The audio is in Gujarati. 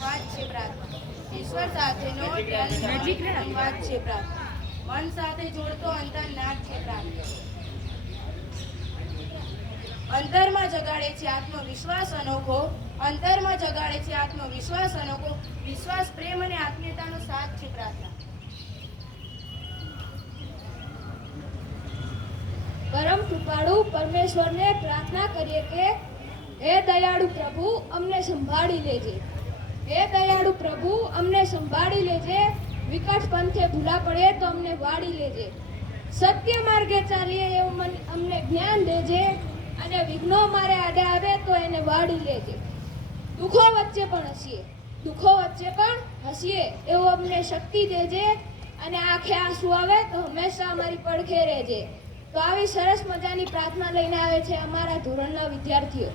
વાત છે પ્રાર્થના. ઈશ્વર સાથેનો સંવાદ છે પ્રાર્થના. મન સાથે જોડતો અંતરનાદ છે પ્રાર્થના. અંતરમાં જગાડે છે આત્મવિશ્વાસ અનોખો. અંતરમાં જગાડે છે આત્મવિશ્વાસ અનોખો. વિશ્વાસ, પ્રેમ અને આત્મીયતાનો સાથ છે પ્રાર્થના. પરમ કૃપાળુ પરમેશ્વરને પ્રાર્થના કરીએ કે હે દયાળુ પ્રભુ અમને સંભાળી લેજે. હે દયાળુ પ્રભુ અમને સંભાળી લેજે. વિકટ પંથે ભૂલા પડે તો અમને વાળી લેજે. સત્ય માર્ગે ચાલીએ એવું અમને જ્ઞાન દેજે. અને વિઘ્નો મારે આડે આવે તો એને વાળી લેજે. દુઃખો વચ્ચે પણ હસીએ એવું અમને શક્તિ દેજે. અને આંખે આંસુ આવે તો હંમેશા અમારી પડખે રહેજે. તો આવી સરસ મજાની પ્રાર્થના લઈને આવે છે અમારા ધોરણના વિદ્યાર્થીઓ.